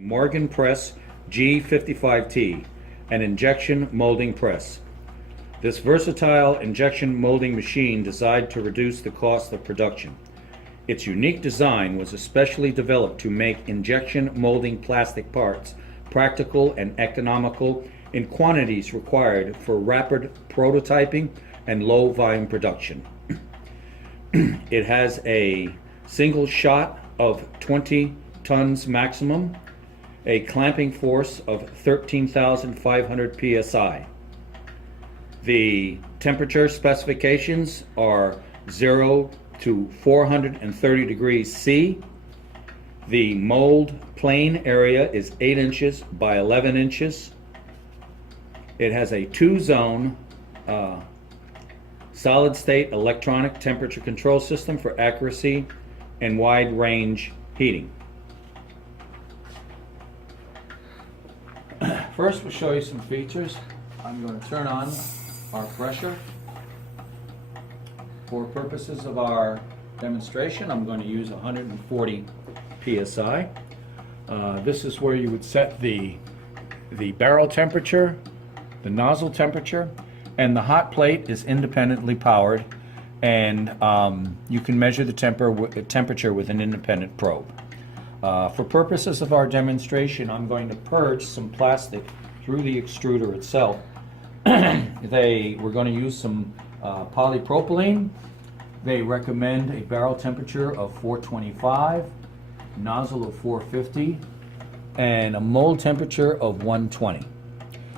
Morgan Press G55T, an injection molding press. This versatile injection molding machine designed to reduce the cost of production. Its unique design was especially developed to make injection molding plastic parts practical and economical in quantities required for rapid prototyping and low volume production. It has a single shot of 20 tons maximum, a clamping force of 13,500 psi. The temperature specifications are 0 to 430 degrees C. The mold plane area is 8 inches by 11 inches. It has a 2-zone solid state electronic temperature control system for accuracy and wide range heating. First, we'll show you some features. I'm going to turn on our pressure. For purposes of our demonstration, I'm going to use 140 psi. This is where you would set the barrel temperature, the nozzle temperature, and the hot plate is independently powered, and you can measure the temperature with an independent probe. For purposes of our demonstration, I'm going to purge some plastic through the extruder itself. We're going to use some polypropylene. They recommend a barrel temperature of 425, nozzle of 450, and a mold temperature of 120.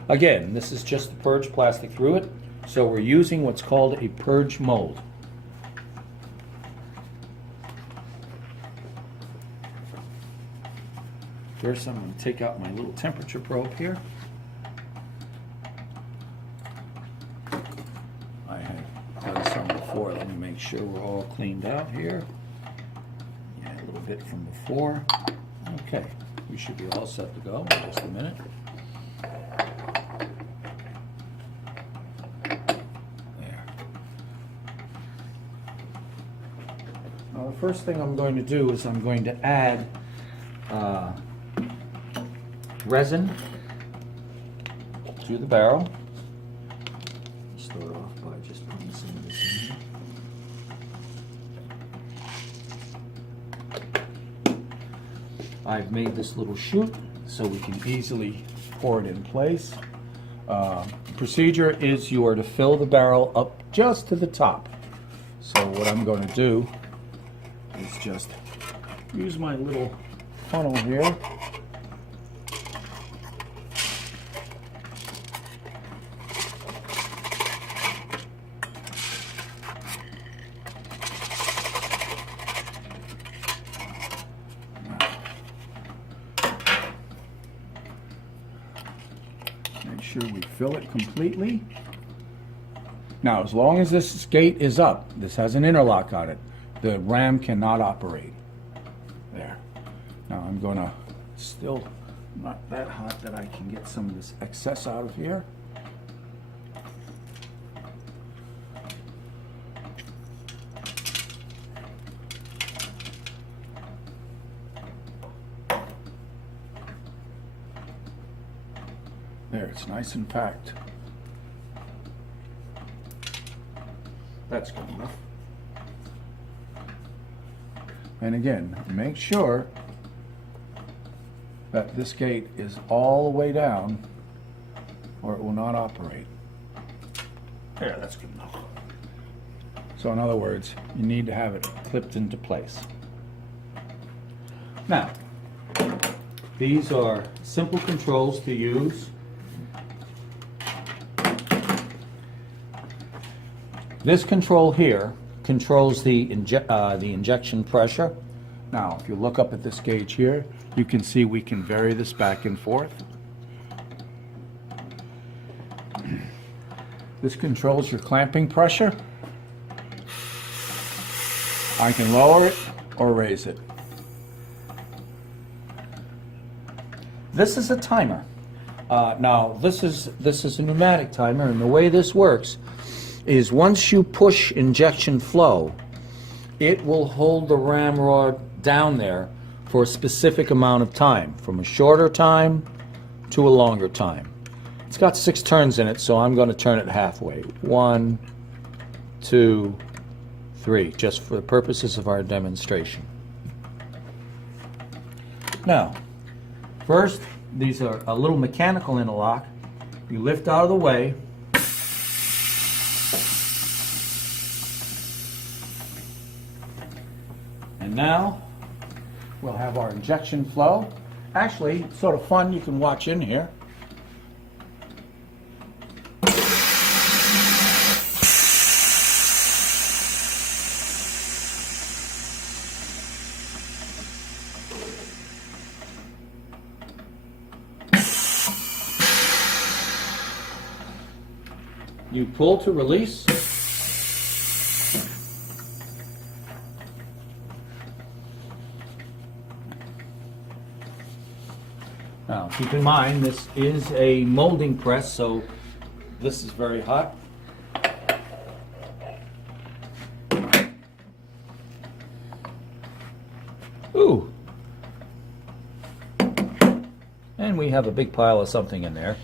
Again, this is just to purge plastic through it, so we're using what's called a purge mold. First, I'm going to take out my little temperature probe here. I have done some before. Let me make sure we're all cleaned out here. Yeah, a little bit from before. Okay, we should be all set to go in just a minute. There. Now, the first thing I'm going to do is I'm going to add resin to the barrel. Start off by just putting some of this in here. I've made this little chute so we can easily pour it in place. Procedure is you are to fill the barrel up just to the top. So what I'm going to do is just use my little funnel here. Make sure we fill it completely. Now, as long as this gate is up, this has an interlock on it, the ram cannot operate. There. Now I'm going to still not that hot that I can get some of this excess out of here. There, it's nice and packed. That's good enough. And again, make sure that this gate is all the way down or it will not operate. There, that's good enough. So in other words, you need to have it clipped into place. Now, these are simple controls to use. This control here controls the injection pressure. Now, if you look up at this gauge here, you can see we can vary this back and forth. This controls your clamping pressure. I can lower it or raise it. This is a timer. Now, this is a pneumatic timer, and the way this works is once you push injection flow, it will hold the ramrod down there for a specific amount of time, from a shorter time to a longer time. It's got 6 turns in it, so I'm going to turn it halfway. 1, 2, 3, just for the purposes of our demonstration. Now, first, these are a little mechanical interlock. You lift out of the way. And now, we'll have our injection flow. Actually, it's sort of fun, you can watch in here. You pull to release. Now, keep in mind, this is a molding press, so this is very hot. Ooh. And we have a big pile of something in there.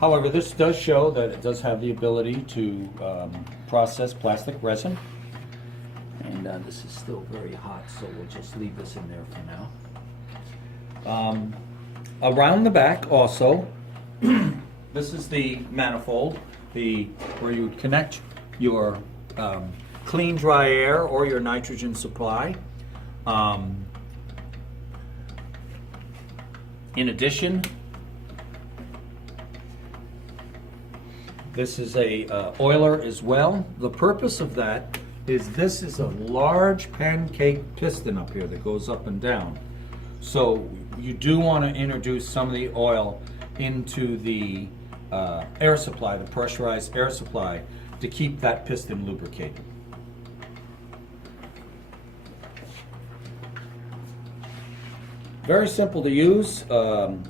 However, this does show that it does have the ability to process plastic resin. And this is still very hot, so we'll just leave this in there for now. Around the back also, this is the manifold, where you would connect your clean dry air or your nitrogen supply. In addition, this is a oiler as well. The purpose of that is this is a large pancake piston up here that goes up and down. So you do want to introduce some of the oil into the air supply, the pressurized air supply, to keep that piston lubricated. Very simple to use.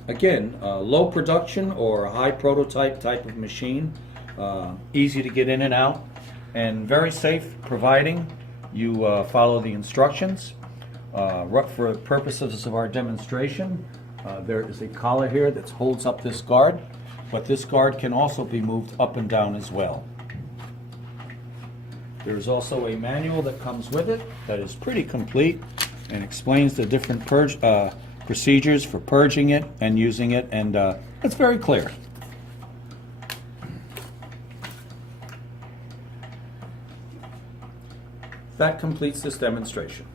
Again, low production or high prototype type of machine. Easy to get in and out, and very safe, providing you follow the instructions. For purposes of our demonstration, there is a collar here that holds up this guard, but this guard can also be moved up and down as well. There's also a manual that comes with it that is pretty complete and explains the different procedures for purging it and using it, and it's very clear. That completes this demonstration.